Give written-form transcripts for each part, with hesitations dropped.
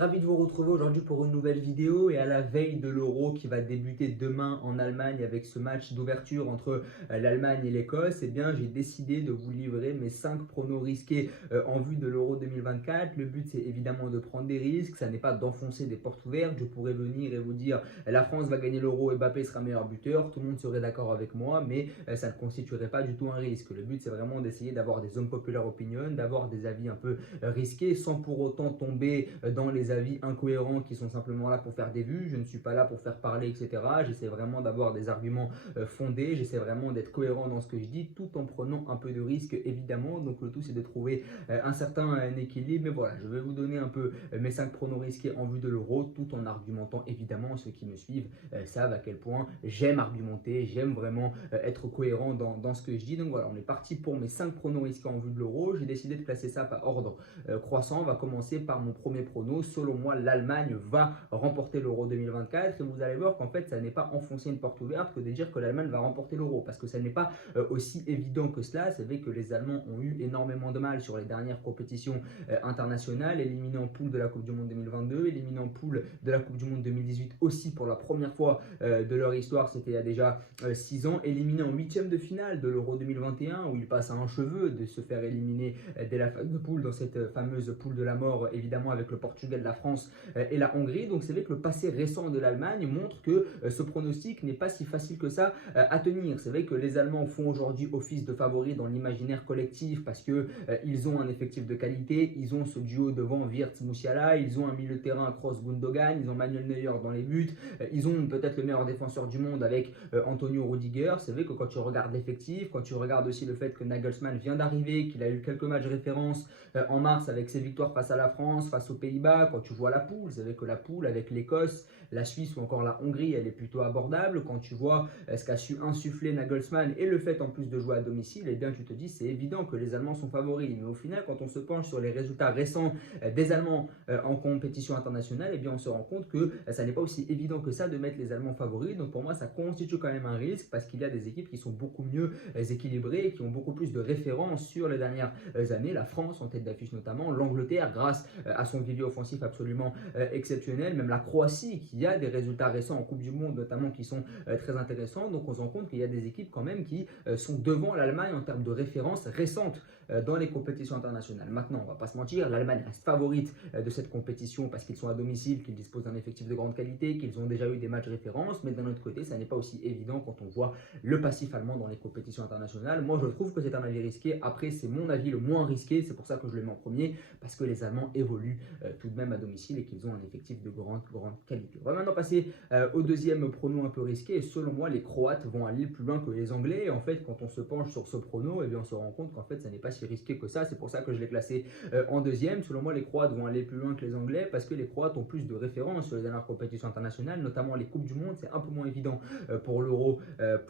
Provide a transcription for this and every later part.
ravi de vous retrouver aujourd'hui pour une nouvelle vidéo et à la veille de l'Euro qui va débuter demain en Allemagne avec ce match d'ouverture entre l'Allemagne et l'Écosse, eh bien j'ai décidé de vous livrer mes 5 pronos risqués en vue de l'Euro 2024. Le but c'est évidemment de prendre des risques, ça n'est pas d'enfoncer des portes ouvertes. Je pourrais venir et vous dire la France va gagner l'Euro et Mbappé sera meilleur buteur, tout le monde serait d'accord avec moi, mais ça ne constituerait pas du tout un risque. Le but c'est vraiment d'essayer d'avoir des hommes populaires opinion, d'avoir des avis un peu risqués sans pour autant tomber dans les avis incohérents qui sont simplement là pour faire des vues. Je ne suis pas là pour faire parler, etc. J'essaie vraiment d'avoir des arguments fondés, j'essaie vraiment d'être cohérent dans ce que je dis tout en prenant un peu de risque évidemment. Donc le tout c'est de trouver un certain équilibre. Mais voilà, je vais vous donner un peu mes 5 pronos risqués en vue de l'Euro tout en argumentant évidemment. Ceux qui me suivent savent à quel point j'aime argumenter, j'aime vraiment être cohérent dans ce que je dis. Donc voilà, on est parti pour mes 5 pronos risqués en vue de l'Euro. J'ai décidé de classer ça par ordre croissant. On va commencer par mon premier prono. Selon moi, l'Allemagne va remporter l'Euro 2024 et vous allez voir qu'en fait, ça n'est pas enfoncer une porte ouverte que de dire que l'Allemagne va remporter l'Euro parce que ça n'est pas aussi évident que cela. C'est vrai que les Allemands ont eu énormément de mal sur les dernières compétitions internationales, éliminés en poule de la Coupe du Monde 2022, éliminés en poule de la Coupe du Monde 2018 aussi pour la première fois de leur histoire, c'était il y a déjà 6 ans, éliminés en huitième de finale de l'Euro 2021 où ils passent à un cheveu de se faire éliminer dès la phase de poule dans cette fameuse poule de la mort, évidemment avec le Portugal, la France et la Hongrie. Donc c'est vrai que le passé récent de l'Allemagne montre que ce pronostic n'est pas si facile que ça à tenir. C'est vrai que les Allemands font aujourd'hui office de favoris dans l'imaginaire collectif parce que ils ont un effectif de qualité, ils ont ce duo devant Wirtz-Musiala, ils ont un milieu de terrain Kroos-Gundogan, ils ont Manuel Neuer dans les buts, ils ont peut-être le meilleur défenseur du monde avec Antonio Rudiger. C'est vrai que quand tu regardes l'effectif, quand tu regardes aussi le fait que Nagelsmann vient d'arriver, qu'il a eu quelques matchs référence en mars avec ses victoires face à la France, face aux Pays-Bas, quand tu vois la poule, c'est vrai que la poule avec l'Écosse, la Suisse ou encore la Hongrie, elle est plutôt abordable. Quand tu vois ce qu'a su insuffler Nagelsmann et le fait en plus de jouer à domicile, eh bien tu te dis c'est évident que les Allemands sont favoris. Mais au final, quand on se penche sur les résultats récents des Allemands en compétition internationale, eh bien on se rend compte que ça n'est pas aussi évident que ça de mettre les Allemands favoris. Donc pour moi, ça constitue quand même un risque parce qu'il y a des équipes qui sont beaucoup mieux équilibrées et qui ont beaucoup plus de références sur les dernières années. La France en tête d'affiche notamment, l'Angleterre grâce à son vivier offensif absolument exceptionnel, même la Croatie qui a des résultats récents en Coupe du Monde notamment qui sont très intéressants. Donc on se rend compte qu'il y a des équipes quand même qui sont devant l'Allemagne en termes de références récentes dans les compétitions internationales. Maintenant, on ne va pas se mentir, l'Allemagne reste favorite de cette compétition parce qu'ils sont à domicile, qu'ils disposent d'un effectif de grande qualité, qu'ils ont déjà eu des matchs références, mais d'un autre côté, ça n'est pas aussi évident quand on voit le passif allemand dans les compétitions internationales. Moi, je trouve que c'est un avis risqué. Après, c'est mon avis le moins risqué, c'est pour ça que je le mets en premier, parce que les Allemands évoluent tout de même à domicile et qu'ils ont un effectif de grande qualité. On va maintenant passer au deuxième prono un peu risqué, et selon moi, les Croates vont aller plus loin que les Anglais. Et en fait, quand on se penche sur ce prono, eh bien, on se rend compte qu'en fait, ça n'est pas si risqué que ça. C'est pour ça que je l'ai classé en deuxième. Selon moi, les Croates vont aller plus loin que les Anglais parce que les Croates ont plus de références sur les dernières compétitions internationales, notamment les Coupes du Monde. C'est un peu moins évident pour l'Euro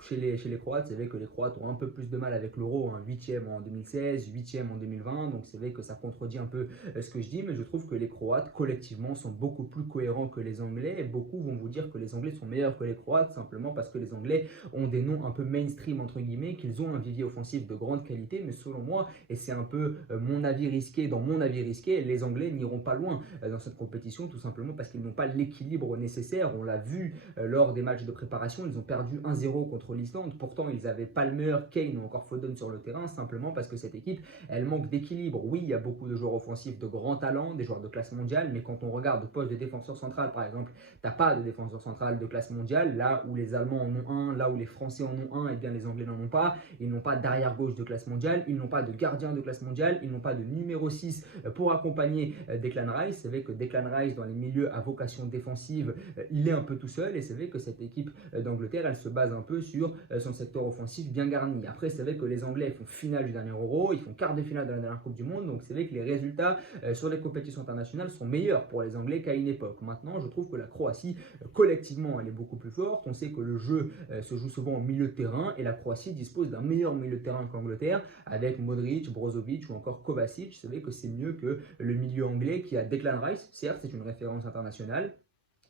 chez les Croates. C'est vrai que les Croates ont un peu plus de mal avec l'Euro, hein, 8e en 2016, 8e en 2020. Donc c'est vrai que ça contredit un peu ce que je dis, mais je trouve que les Croates collectivement sont beaucoup plus cohérents que les Anglais. Et beaucoup vont vous dire que les Anglais sont meilleurs que les Croates simplement parce que les Anglais ont des noms un peu mainstream entre guillemets, qu'ils ont un vivier offensif de grande qualité. Mais selon moi, et c'est un peu mon avis risqué, dans mon avis risqué, les Anglais n'iront pas loin dans cette compétition tout simplement parce qu'ils n'ont pas l'équilibre nécessaire. On l'a vu lors des matchs de préparation, ils ont perdu 1-0 contre l'Islande. Pourtant, ils avaient Palmer, Kane ou encore Foden sur le terrain simplement parce que cette équipe, elle manque d'équilibre. Oui, il y a beaucoup de joueurs offensifs de grand talent, des joueurs de classe mondiale, mais quand on regarde le poste de défenseur central par exemple, t'as pas de défenseur central de classe mondiale, là où les Allemands en ont un, là où les Français en ont un, et bien les Anglais n'en ont pas. Ils n'ont pas d'arrière gauche de classe mondiale, ils n'ont pas de gardien de classe mondiale, ils n'ont pas de numéro 6 pour accompagner Declan Rice. C'est vrai que Declan Rice dans les milieux à vocation défensive, il est un peu tout seul et c'est vrai que cette équipe d'Angleterre, elle se base un peu sur son secteur offensif bien garni. Après, c'est vrai que les Anglais font finale du dernier Euro, ils font quart de finale de la dernière Coupe du Monde, donc c'est vrai que les résultats sur les compétitions internationales sont meilleurs pour les Anglais qu'à une époque. Maintenant, je trouve que la Croatie, collectivement, elle est beaucoup plus forte. On sait que le jeu se joue souvent au milieu de terrain et la Croatie dispose d'un meilleur milieu de terrain que l'Angleterre avec Modric, Brozovic ou encore Kovacic. C'est vrai que c'est mieux que le milieu anglais qui a Declan Rice. Certes, c'est une référence internationale,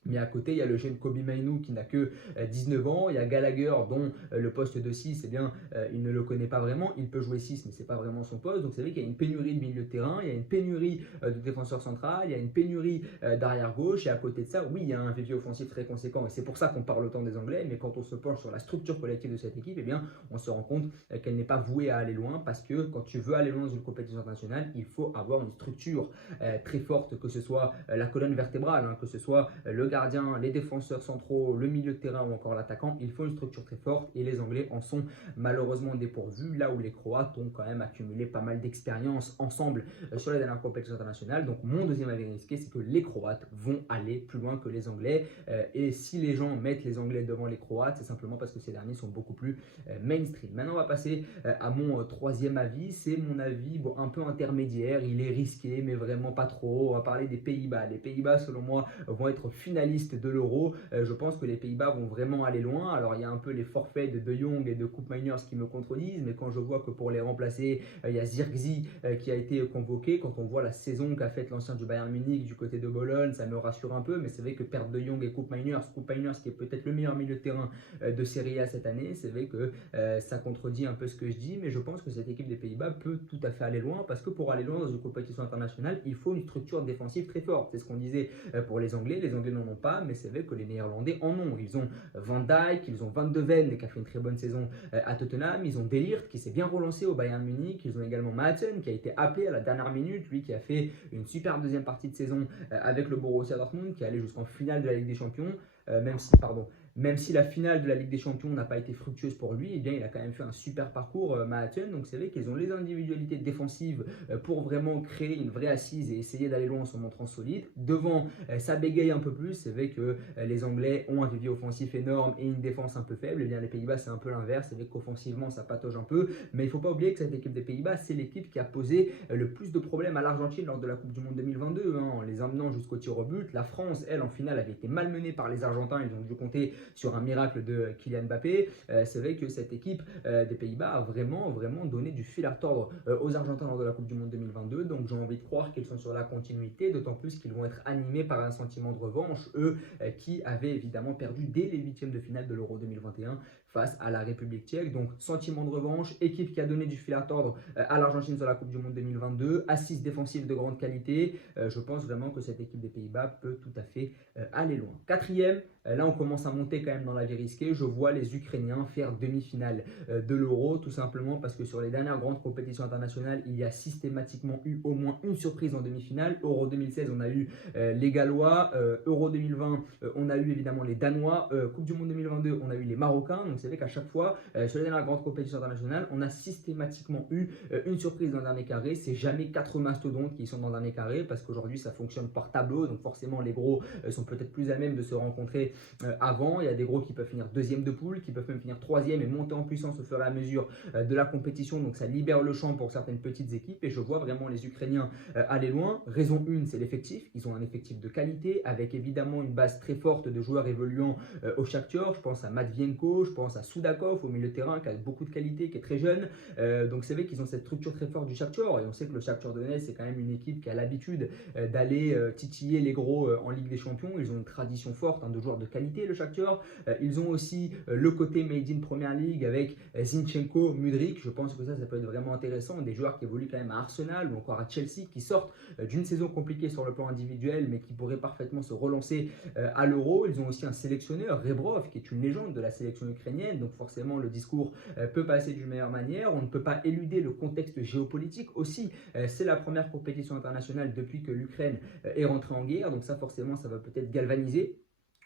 Mais à côté, il y a le jeune Kobe Mainoo qui n'a que 19 ans. Il y a Gallagher dont le poste de 6, eh bien, il ne le connaît pas vraiment. Il peut jouer 6, mais ce n'est pas vraiment son poste. Donc, c'est vrai qu'il y a une pénurie de milieu de terrain, il y a une pénurie de défenseur central, il y a une pénurie d'arrière gauche. Et à côté de ça, oui, il y a un vivier offensif très conséquent. Et c'est pour ça qu'on parle autant des Anglais. Mais quand on se penche sur la structure collective de cette équipe, eh bien, on se rend compte qu'elle n'est pas vouée à aller loin. Parce que quand tu veux aller loin dans une compétition internationale, il faut avoir une structure très forte, que ce soit la colonne vertébrale, hein, que ce soit le gardien, les défenseurs centraux, le milieu de terrain ou encore l'attaquant. Il faut une structure très forte et les Anglais en sont malheureusement dépourvus, là où les Croates ont quand même accumulé pas mal d'expérience ensemble sur les dernières compétitions internationales. Donc mon deuxième avis risqué, c'est que les Croates vont aller plus loin que les Anglais. Et si les gens mettent les Anglais devant les Croates, c'est simplement parce que ces derniers sont beaucoup plus mainstream. Maintenant, on va passer à mon troisième avis. C'est mon avis un peu intermédiaire. Il est risqué, mais vraiment pas trop. On va parler des Pays-Bas. Les Pays-Bas, selon moi, vont être finalistes de l'Euro. Je pense que les Pays-Bas vont vraiment aller loin. Alors, il y a un peu les forfaits de Jong et de Koopmeiners qui me contredisent, mais quand je vois que pour les remplacer, il y a Zirkzee qui a été convoqué, quand on voit la saison qu'a faite l'ancien du Bayern Munich du côté de Bologne, ça me rassure un peu, mais c'est vrai que perdre De Jong et Koopmeiners qui est peut-être le meilleur milieu de terrain de Serie A cette année, c'est vrai que ça contredit un peu ce que je dis, mais je pense que cette équipe des Pays-Bas peut tout à fait aller loin, parce que pour aller loin dans une compétition internationale, il faut une structure défensive très forte. C'est ce qu'on disait pour les Anglais n'en ont pas, mais c'est vrai que les Néerlandais en ont. Ils ont Van Dijk, ils ont Van de Ven qui a fait une très bonne saison à Tottenham, ils ont De Ligt qui s'est bien relancé au Bayern Munich, ils ont également Maaten qui a été appelé à la dernière minute, lui qui a fait une super deuxième partie de saison avec le Borussia Dortmund, qui est allé jusqu'en finale de la Ligue des Champions, même si la finale de la Ligue des Champions n'a pas été fructueuse pour lui, eh bien, il a quand même fait un super parcours, Maaten. Donc c'est vrai qu'ils ont les individualités défensives pour vraiment créer une vraie assise et essayer d'aller loin en se montrant solide. Devant, ça bégaye un peu plus. C'est vrai que les Anglais ont un vivier offensif énorme et une défense un peu faible. Eh bien, les Pays-Bas, c'est un peu l'inverse. C'est vrai qu'offensivement, ça patauge un peu. Mais il ne faut pas oublier que cette équipe des Pays-Bas, c'est l'équipe qui a posé le plus de problèmes à l'Argentine lors de la Coupe du Monde 2022, hein, en les amenant jusqu'au tir au but. La France, elle, en finale, avait été malmenée par les Argentins. Ils ont dû compter sur un miracle de Kylian Mbappé. C'est vrai que cette équipe des Pays-Bas a vraiment donné du fil à retordre aux Argentins lors de la Coupe du Monde 2022. Donc j'ai envie de croire qu'ils sont sur la continuité, d'autant plus qu'ils vont être animés par un sentiment de revanche, eux qui avaient évidemment perdu dès les huitièmes de finale de l'Euro 2021 face à la République tchèque. Donc sentiment de revanche, équipe qui a donné du fil à retordre à l'Argentine sur la Coupe du Monde 2022, assise défensive de grande qualité. Je pense vraiment que cette équipe des Pays-Bas peut tout à fait aller loin. Quatrième, là on commence à monter quand même dans la vie risquée. Je vois les Ukrainiens faire demi-finale de l'Euro, tout simplement parce que sur les dernières grandes compétitions internationales, il y a systématiquement eu au moins une surprise en demi-finale. Euro 2016, on a eu les Gallois. Euro 2020, on a eu évidemment les Danois. Coupe du Monde 2022, on a eu les Marocains. Donc c'est vrai qu'à chaque fois, sur les dernières grandes compétitions internationales, on a systématiquement eu une surprise dans le dernier carré. C'est jamais 4 mastodontes qui sont dans le dernier carré, parce qu'aujourd'hui ça fonctionne par tableau. Donc forcément les gros sont peut-être plus à même de se rencontrer avant. Il y a des gros qui peuvent finir deuxième de poule, qui peuvent même finir troisième et monter en puissance au fur et à mesure de la compétition. Donc ça libère le champ pour certaines petites équipes et je vois vraiment les Ukrainiens aller loin. Raison 1, c'est l'effectif. Ils ont un effectif de qualité avec évidemment une base très forte de joueurs évoluant au Shakhtar. Je pense à Matvienko, je pense à Soudakov au milieu de terrain qui a beaucoup de qualité, qui est très jeune. Donc c'est vrai qu'ils ont cette structure très forte du Shakhtar et on sait que le Shakhtar Donetsk c'est quand même une équipe qui a l'habitude d'aller titiller les gros en Ligue des Champions. Ils ont une tradition forte de joueurs de qualité, le Shakhtar. Ils ont aussi le côté made in Premier League avec Zinchenko, Mudryk. Je pense que ça peut être vraiment intéressant. Des joueurs qui évoluent quand même à Arsenal ou encore à Chelsea, qui sortent d'une saison compliquée sur le plan individuel, mais qui pourraient parfaitement se relancer à l'Euro. Ils ont aussi un sélectionneur, Rebrov, qui est une légende de la sélection ukrainienne. Donc forcément, le discours peut passer d'une meilleure manière. On ne peut pas éluder le contexte géopolitique aussi. C'est la première compétition internationale depuis que l'Ukraine est rentrée en guerre. Donc ça, forcément, ça va peut-être galvaniser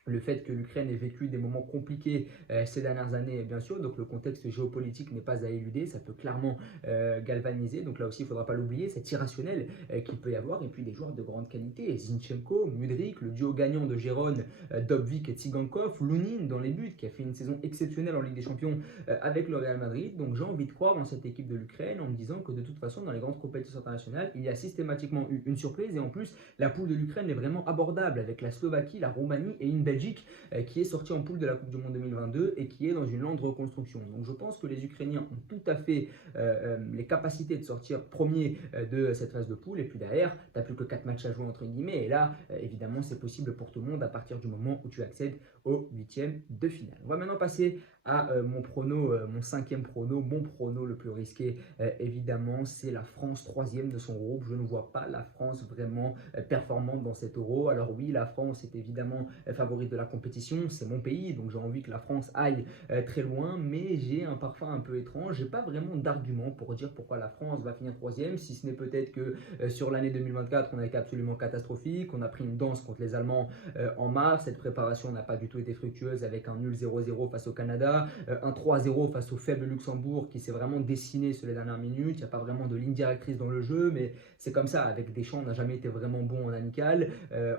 le fait que l'Ukraine ait vécu des moments compliqués ces dernières années, bien sûr, donc le contexte géopolitique n'est pas à éluder, ça peut clairement galvaniser, donc là aussi il ne faudra pas l'oublier, cet irrationnel qu'il peut y avoir, et puis des joueurs de grande qualité, Zinchenko, Mudryk, le duo gagnant de Gérone, Dobvik et Tsigankov, Lunin dans les buts, qui a fait une saison exceptionnelle en Ligue des Champions avec le Real Madrid. Donc j'ai envie de croire dans cette équipe de l'Ukraine en me disant que de toute façon dans les grandes compétitions internationales, il y a systématiquement eu une surprise, et en plus la poule de l'Ukraine est vraiment abordable avec la Slovaquie, la Roumanie et une Belgique Belgique, qui est sorti en poule de la Coupe du Monde 2022 et qui est dans une lente reconstruction. Donc je pense que les Ukrainiens ont tout à fait les capacités de sortir premier de cette phase de poule. Et puis derrière, tu n'as plus que 4 matchs à jouer entre guillemets. Et là, évidemment, c'est possible pour tout le monde à partir du moment où tu accèdes au huitième de finale. On va maintenant passer à mon prono, mon cinquième prono, mon prono le plus risqué. Évidemment, c'est la France troisième de son groupe. Je ne vois pas la France vraiment performante dans cet Euro. Alors oui, la France est évidemment favorite de la compétition. C'est mon pays, donc j'ai envie que la France aille très loin. Mais j'ai un parfum un peu étrange. J'ai pas vraiment d'argument pour dire pourquoi la France va finir troisième, si ce n'est peut-être que sur l'année 2024, on a été absolument catastrophique. On a pris une danse contre les Allemands en mars. Cette préparation n'a pas du tout été fructueuse avec un nul 0-0 face au Canada, un 3-0 face au faible Luxembourg qui s'est vraiment dessiné sur les dernières minutes. Il n'y a pas vraiment de ligne directrice dans le jeu, mais c'est comme ça. Avec Deschamps, on n'a jamais été vraiment bon en amical.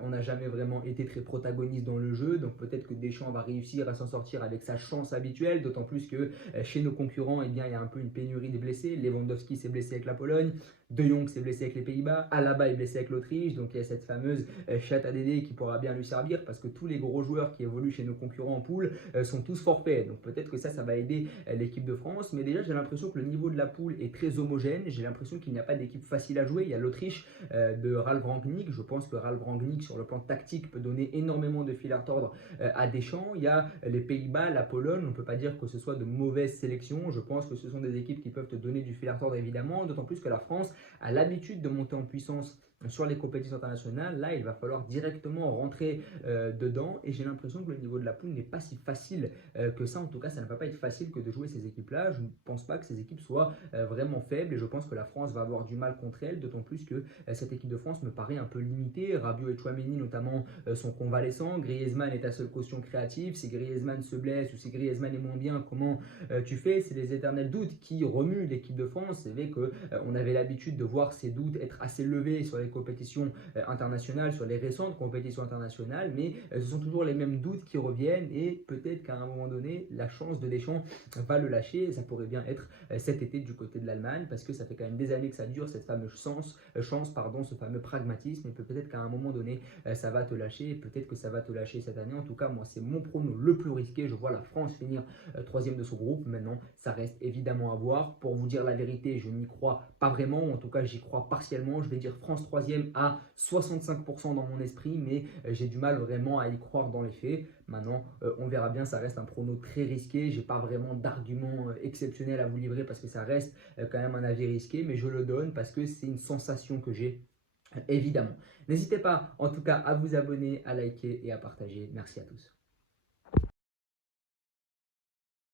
On n'a jamais vraiment été très protagoniste dans le jeu. Donc peut-être que Deschamps va réussir à s'en sortir avec sa chance habituelle, d'autant plus que chez nos concurrents, eh bien, il y a un peu une pénurie de blessés. Lewandowski s'est blessé avec la Pologne. De Jong s'est blessé avec les Pays-Bas, Alaba est blessé avec l'Autriche, donc il y a cette fameuse chatte à Dédé qui pourra bien lui servir parce que tous les gros joueurs qui évoluent chez nos concurrents en poule sont tous forfaits. Donc peut-être que ça va aider l'équipe de France, mais déjà j'ai l'impression que le niveau de la poule est très homogène. J'ai l'impression qu'il n'y a pas d'équipe facile à jouer. Il y a l'Autriche de Ralf Rangnick. Je pense que Ralf Rangnick sur le plan tactique peut donner énormément de fil à retordre à Deschamps. Il y a les Pays-Bas, la Pologne. On ne peut pas dire que ce soit de mauvaises sélections. Je pense que ce sont des équipes qui peuvent te donner du fil à retordre évidemment, d'autant plus que la France a l'habitude de monter en puissance sur les compétitions internationales. Là, il va falloir directement rentrer dedans et j'ai l'impression que le niveau de la poule n'est pas si facile que ça. En tout cas, ça ne va pas être facile que de jouer ces équipes-là. Je ne pense pas que ces équipes soient vraiment faibles et je pense que la France va avoir du mal contre elles, d'autant plus que cette équipe de France me paraît un peu limitée. Rabiot et Tchouaméni notamment sont convalescents. Griezmann est ta seule caution créative. Si Griezmann se blesse ou si Griezmann est moins bien, comment tu fais? C'est les éternels doutes qui remuent l'équipe de France. C'est vrai qu'on avait l'habitude de voir ces doutes être assez levés sur les compétitions internationales, sur les récentes compétitions internationales, mais ce sont toujours les mêmes doutes qui reviennent et peut-être qu'à un moment donné, la chance de Deschamps va le lâcher. Ça pourrait bien être cet été du côté de l'Allemagne parce que ça fait quand même des années que ça dure, cette fameuse chance, ce fameux pragmatisme, et peut-être qu'à un moment donné, ça va te lâcher et peut-être que ça va te lâcher cette année. En tout cas, moi, c'est mon prono le plus risqué. Je vois la France finir troisième de son groupe. Maintenant, ça reste évidemment à voir. Pour vous dire la vérité, je n'y crois pas vraiment, en tout cas, j'y crois partiellement. Je vais dire France troisième à 65% dans mon esprit, mais j'ai du mal vraiment à y croire dans les faits. Maintenant, on verra bien, ça reste un prono très risqué. J'ai pas vraiment d'argument exceptionnel à vous livrer parce que ça reste quand même un avis risqué, mais je le donne parce que c'est une sensation que j'ai évidemment. N'hésitez pas en tout cas à vous abonner, à liker et à partager. Merci à tous.